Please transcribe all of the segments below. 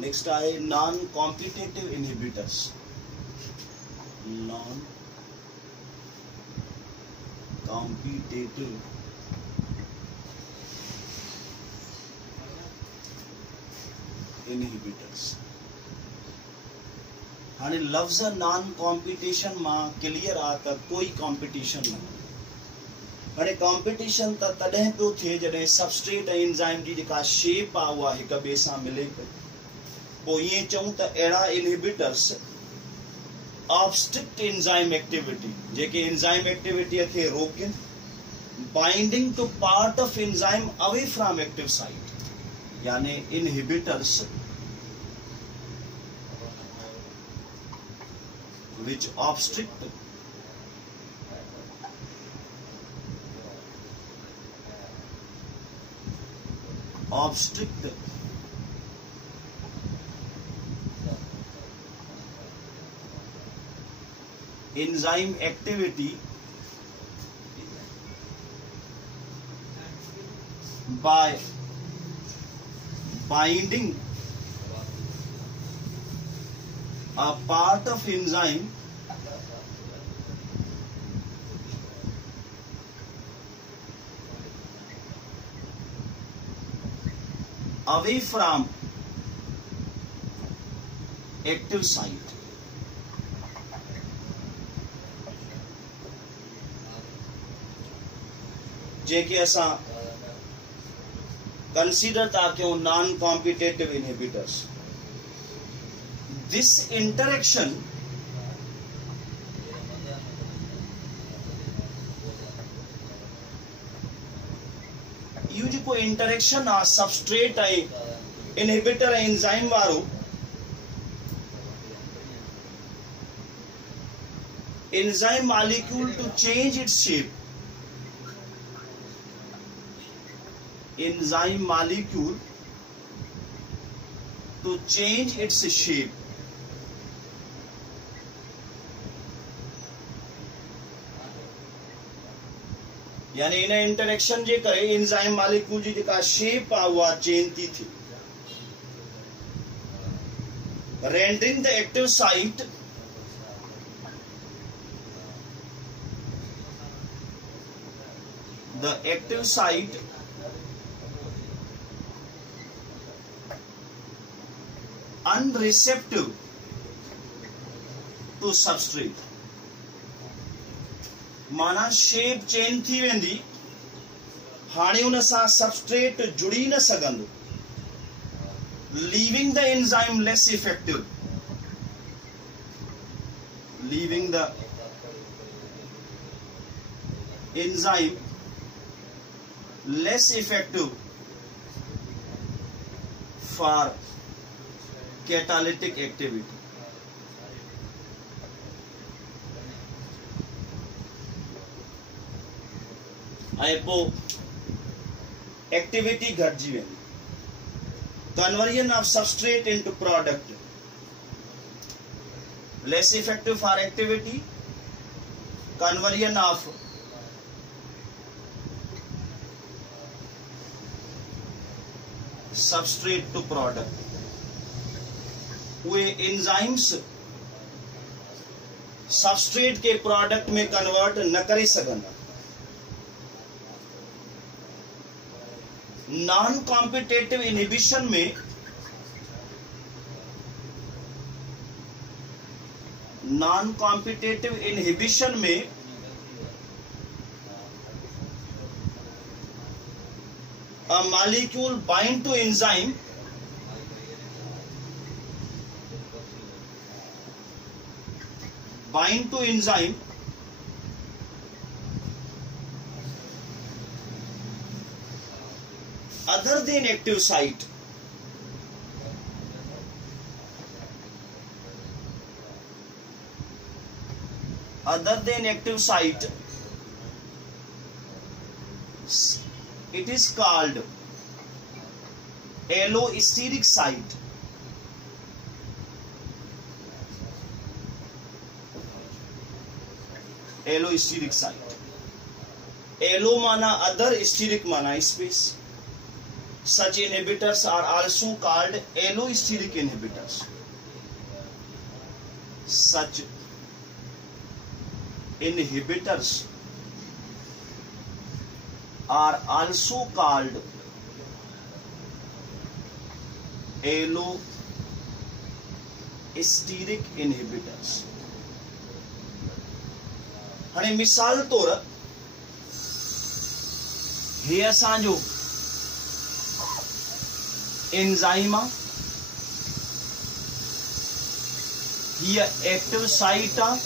Next आए non competitive inhibitors. Non competitive inhibitors. हाणे लफ्ज़ नॉन कॉम्पिटिशन मां क्लियर आ त कोई कॉम्पिटिशन न। हाणे कॉम्पिटिशन त तॾहिं पियो थिए जॾहिं सबस्ट्रेट ऐं एंजाइम जी जेका शेप आहे उहा हिक ॿिए सां मिले पई। पोइ ईअं चऊं त अहिड़ा इनहिबिटर्स ऑब्स्ट्रिक्ट एंजाइम एक्टिविटी, जेके एंजाइम एक्टिविटीअ खे रोकनि, binding to part of enzyme away from active site, यानी inhibitors which obstruct enzyme activity by binding a part of enzyme away from active site। जेके असां कंसीडर था कयूं non competitive inhibitors. This interaction इहो जेको interaction आहे substrate ऐं inhibitor ऐं enzyme वारो, enzyme molecule to change its shape, enzyme molecule to change its shape. यानी इन इंटरेक्शन जे करे एंजाइम मॉलिक्यूल जी जेका शेप आहे उहा चेंज थी थिए, rendering the active site unreceptive to substrate। माना शेप चेंज थी वेंदी, हाणे उन सां सबस्ट्रेट जुड़ी न सघंदो, leaving the enzyme less effective, leaving the enzyme less effective for catalytic activity. ऐं पोइ एक्टिविटी घटिजी वेंदी, conversion of substrate into product, less effective for activity, conversion of substrate to product. उहे एंजाइम्स सबस्ट्रेट के product में convert न करे सघंदा। नॉन कॉम्पिटेटिव इनहिबिशन में a molecule bind to enzyme other than active site, it is called allosteric site। allosteric site, allo माना other, steric माना space. Such inhibitors are also called allosteric inhibitors. Such inhibitors are also called allosteric inhibitors. हाणे मिसाल तौर हे असांजो enzyme आहे, हीअ active site आहे,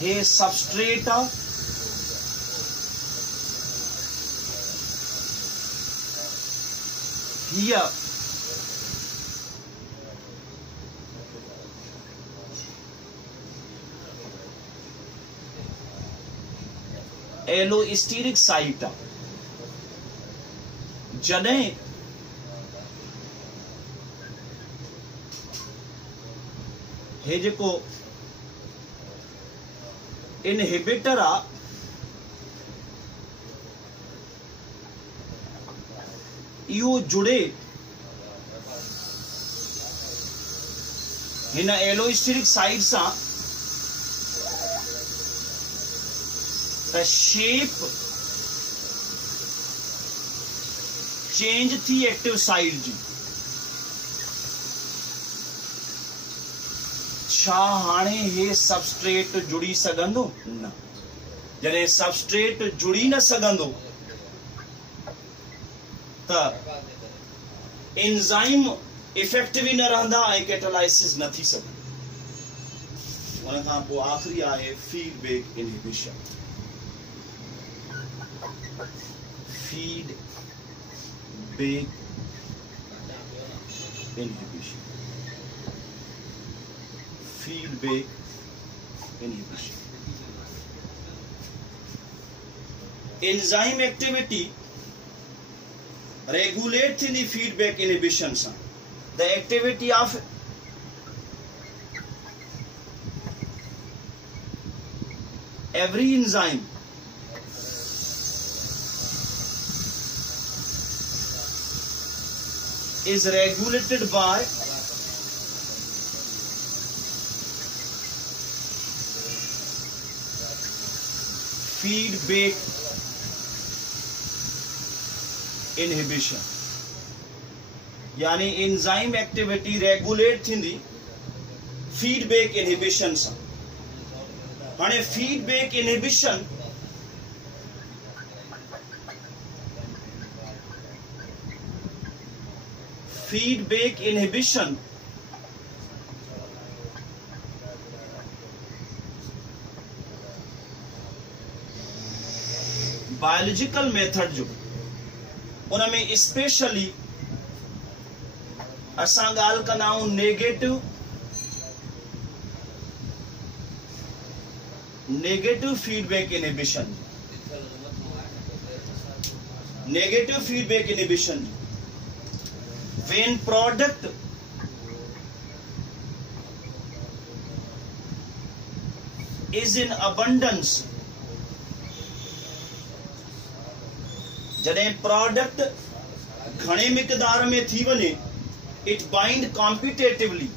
हे substrate आहे, हीअ एलोस्टेरिक साइट आहे। जॾहिं हे जेको इनहिबिटर आहे इहो जुड़े हिन एलोस्टेरिक साइट सां त शेप चेंज थी एक्टिव साइट जी। छा हाणे हे सबस्ट्रेट जुड़ी सघंदो? न। जॾहिं सबस्ट्रेट जुड़ी न सघंदो त एंजाइम इफेक्टिव ई न रहंदा ऐं कैटालाइसिस न थी सघंदी। उन खां पोइ आख़िरी आहे feedback inhibition. Feedback inhibition. Feedback inhibition. Enzyme activity regulates in the feedback inhibition. The activity of every enzyme is regulated by feedback inhibition. यानी एंजाइम एक्टिविटी रेगुलेट थींदी फीडबैक इनहिबिशन सां। हाणे feedback inhibition feedback inhibition biological method जो उनमें specially असां ॻाल्हि कंदा आहियूं negative feedback inhibition. Negative feedback inhibition when product is in abundance, जॾहिं प्रोडक्ट घणे मिक़दार में थी वञे, it bind competitively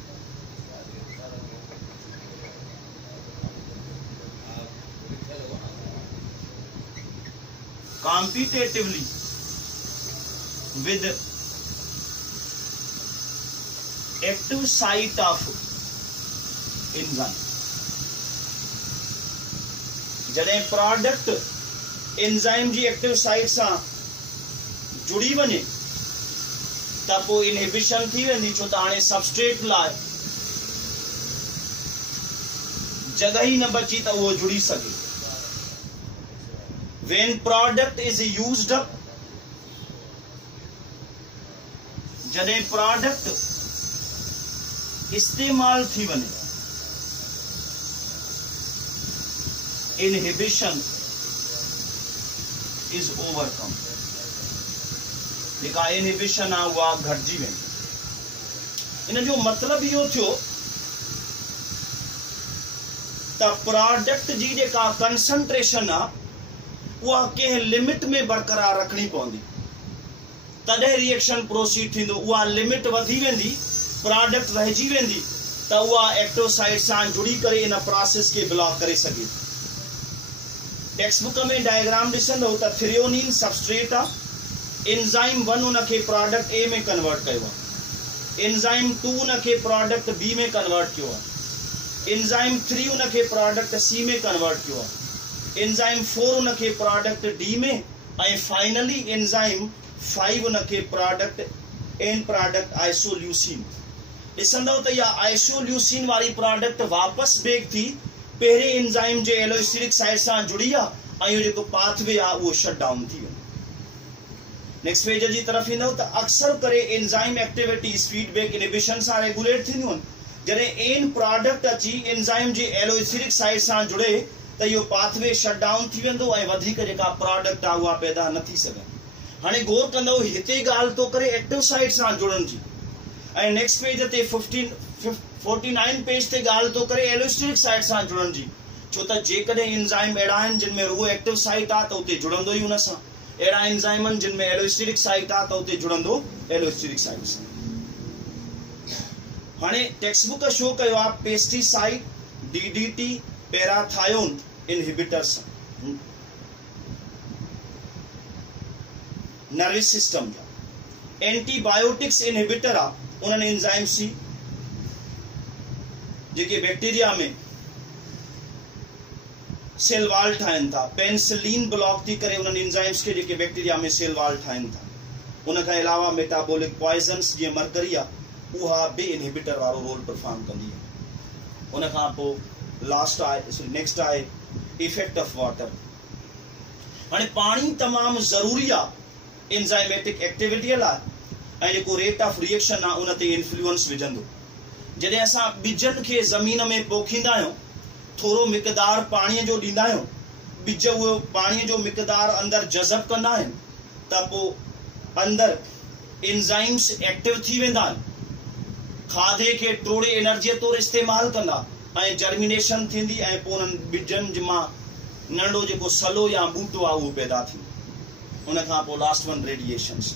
with active site of enzyme. जॾहिं प्रोडक्ट एंजाइम जी एक्टिव साइट सां जुड़ी वञे त पोइ इनहिबिशन थी वेंदी, छो त हाणे सबस्ट्रेट लाइ जगह ही न बची त उहो जुड़ी सके। when product is used up, जॾहिं प्रोडक्ट इस्तेमाल थी वञे, इनहिबिशन इज ओवरकम। जेका इनहिबिशन आहे उहा घटिजी वेंदी। इन जो मतिलब इहो थियो त प्रोडक्ट जी जेका कंसंट्रेशन आहे उहा कंहिं लिमिट में बरक़रार रखणी पवंदी, तॾहिं रिएक्शन प्रोसीड थींदो। उहा लिमिट वधी वेंदी, प्रोडक्ट रहिजी वेंदी, त उहा एक्टिव साइट सां जुड़ी करे इन प्रोसेस खे ब्लॉक करे सघे। टेक्स्ट बुक में डायग्राम ॾिसंदो त थ्रियोनिन सबस्ट्रेट आहे, एंजाइम 1 उनखे प्रोडक्ट ए में कन्वर्ट कयो आहे, एंजाइम 2 उनखे प्रोडक्ट बी में कन्वर्ट कयो आहे, एंजाइम 3 उनखे प्रोडक्ट सी में कन्वर्ट कयो आहे, एंजाइम 4 उनखे प्रोडक्ट डी में, ऐं फाइनली एंजाइम 5 उनखे प्रोडक्ट एंड प्रोडक्ट आइसोल्यूसिन। ॾिसंदव त इहा आइसोल्यूसिन वारी प्रोडक्ट वापस बैक थी पहिरें एंजाइम जे एलोस्टेरिक साइट सां जुड़ी आहे, ऐं इहो जेको पाथवे आहे उहो शट डाउन थी वियो। नेक्स्ट पेज जी तरफ़ ईंदव त अक्सर करे एंजाइम एक्टिविटीज़ फीडबैक इनहिबिशन सां रेगुलेट थींदियूं आहिनि। जॾहिं एन प्रोडक्ट अची एंजाइम जे एलोस्टेरिक साइट सां जुड़े त इहो पाथवे शट डाउन थी वेंदो ऐं वधीक जेका प्रोडक्ट आहे उहा पैदा न थी सघे। हाणे गौर कंदव हिते ॻाल्हि थो करे एक्टिव साइट सां जुड़ण जी, ऐं नेक्स्ट पेज ते 49 पेज ते ॻाल्हि थो करे एलोस्टेरिक साइट सां जुड़ण जी। छो त जेकॾहिं एंजाइम अहिड़ा आहिनि जिन में रुगो एक्टिव साइट आहे त उते जुड़ंदो ई हुन सां, अहिड़ा एंजाइम आहिनि जिन में एलोस्टेरिक साइट आहे त उते जुड़ंदो एलोस्टेरिक साइट सां। हाणे टेक्स्ट बुक शो कयो आहे pesticide, DDT, parathion inhibitors, nervous system जा एंटीबायोटिक्स इनहिबिटर आहे। उन्हनि एंजाइम सी जेके बैक्टीरिया में सेल वॉल ठाहिनि था, पेनिसिलिन ब्लॉक थी करे उन्हनि एंजाइम्स खे जेके बैक्टीरिया में सेल वॉल ठाहिनि था। उन खां अलावा मेटाबॉलिक पॉइजन्स जीअं मर्करी आहे उहा बि इनहिबिटर वारो रोल परफॉर्म कंदी आहे। उन खां पोइ लास्ट आहे नेक्स्ट आहे इफेक्ट ऑफ वाटर। हाणे पाणी तमामु ज़रूरी आहे एंजाइमेटिक एक्टिविटीअ लाइ, ऐं जेको रेट ऑफ रिएक्शन आहे उन ते इन्फ्लुएंस विझंदो। जॾहिं असां ॿिजनि खे ज़मीन में पोखींदा आहियूं, थोरो मिक़दार पाणीअ जो ॾींदा आहियूं, ॿिज उहो पाणीअ जो मिक़दार अंदरि जज़ब कंदा आहिनि, त पोइ अंदरि एंजाइम्स एक्टिव थी वेंदा आहिनि, खाधे खे टोड़े एनर्जीअ तौरु इस्तेमालु कंदा, ऐं जर्मिनेशन थींदी, ऐं पोइ उन्हनि ॿिजनि मां नंढो जेको सलो या ॿूटो आहे उहो पैदा थींदो। उन खां पोइ last one radiations.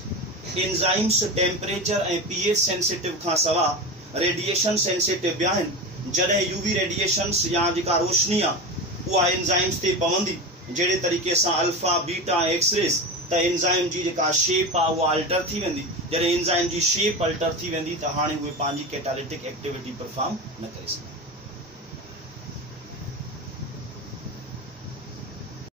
Enzymes temperature ऐं pH सेंसिटिव खां सवाइ रेडिएशन सेंसिटिव बि आहिनि। जॾहिं यूवी रेडिएशन्स या जेका रोशनी आहे उहा एंजाइम्स ते पवंदी, जहिड़े तरीक़े सां अल्फा, बीटा, एक्सरेस, त एंजाइम जी जेका शेप आहे उहा अल्टर थी वेंदी। जॾहिं एंजाइम जी शेप अल्टर थी वेंदी त हाणे उहे पंहिंजी कैटालिटिक एक्टिविटी परफॉर्म न करे सघंदा।